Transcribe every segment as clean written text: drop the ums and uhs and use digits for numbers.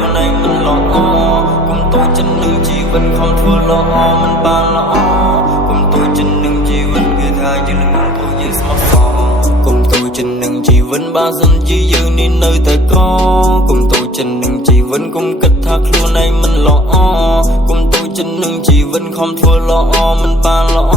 ខ្លួនឯងមិនល្អកុំទូចចិត្តនឹងជីវិតខំធ្វើល្អមិនបានល្អកុំទូចចិត្តនឹងជីវិតគឺថាយើងនឹងព្រោះយើងស្មោះសរកុំទូចចិត្តនឹងជីវិតបើសិនជាយើងនេះនៅតែក្រកុំទូចចិត្តនឹងជីវិតកុំគិតថាខ្លួនឯងមិនល្អកុំទូចចិត្តនឹងជីវិតខំធ្វើល្អមិនបានល្អ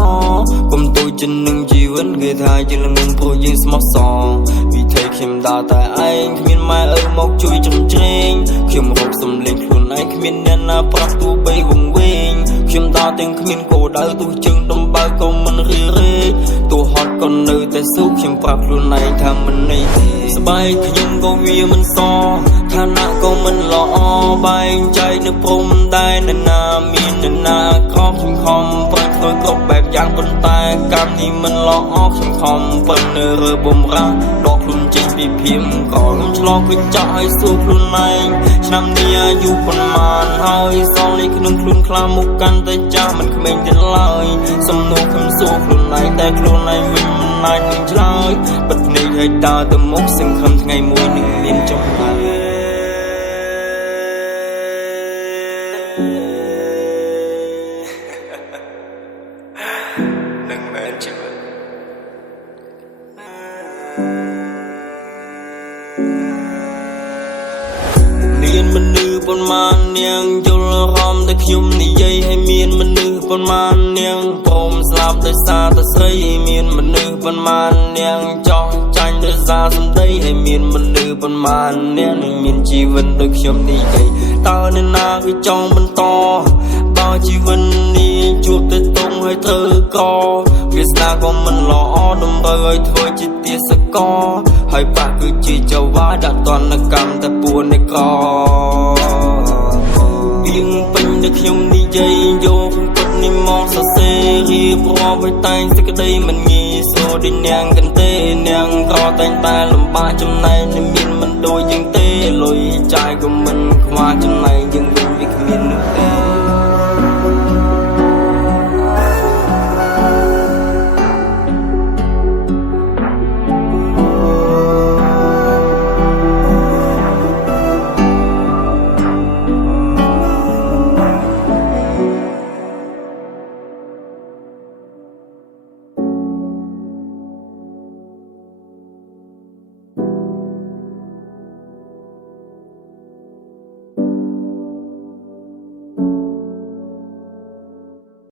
កុំទូចចិត្តនឹងជីវិតគឺថាយើងនឹងព្រោះយើងស្មោះសរវិធីខ្ញុំដើរតែឯងគ្មានម៉ែឪមកជួយជ្រំជ្រែងខ្ញុំរកសំលេងខ្លួនឯងគ្មានអ្នកណាប្រាប់ទោះបីវង្វេងខ្ញុំដើរទាំងគ្មានគោលដៅទោះជើងដំបើក៏មិនរីរេទោះហត់ក៏នៅតែស៊ូខ្ញុំប្រាប់ខ្លួនឯងថាមិនន័យទេស្បែកខ្ញុំក៏វាមិនសឋានៈក៏មិនល្អបែងចែកនៅព្រំដែនអ្នកណាមានអ្នកណាខំខ្ញុំខំប្រឹងធ្វើគ្រប់បែបយ៉ាងប៉ុន្តែកម្មនេះមិនល្អខ្ញុំខំប៉ុន្តែរើបំរាដកខ្លួនចេញពីភៀមក៏ខ្ញុំឆ្លងគឺចាក់ឲ្យសួរខ្លួនឯងឆ្នាំនេះអាយុប៉ុន្មានហើយសល់នេះក្នុងខ្លួនខ្លាមុខកាន់តែចាស់មិនក្មេងទៀតឡើយសំណួរខ្ញុំសួរខ្លួនឯងតែខ្លួនឯងវិញមិនអាចនឹងឆ្លើយបិទភ្នែកឲ្យដើរទៅមុខសង្ឃឹមថ្ងៃមួយនឹងមានចម្លើយនឹងមែនជីវិតមានមនុស្សប៉ុន្មាននាងយល់អារម្មណ៍តែខ្ញុំនិយាយឲ្យមានមនុស្សប៉ុន្មាននាងព្រមស្លាប់ដោយសារតែស្រីមានមនុស្សប៉ុន្មាននាងចោះចាញ់ដោយសារសម្ដីឲ្យមានមនុស្សប៉ុន្មាននាងនឹងមានជីវិតដូចខ្ញុំនិយាយតើអ្នកណាគឺចង់បន្តបើជីវិតនេះជួបតែតុងឲ្យត្រូវកវាសនាក៏មិនល្អតម្រូវឲ្យធ្វើជាទាសករហើយបាក់គឺជាចៅវាដាក់តនកម្មតែពួននៃកៀងពេញដែលខ្ញុំនិយាយយកពិតនេះមកសរសេររៀបរាប់ឲ្យតែងសេចក្តីមិនងាយស្រួលដូចនាងកន្ទេនាងក៏តែងតែលំបាកចំណែកនឹងមានមិនដូចយ៉ាងទេលុយចាយក៏មិនខ្វះចំណែកយើងវិញវាគ្មាន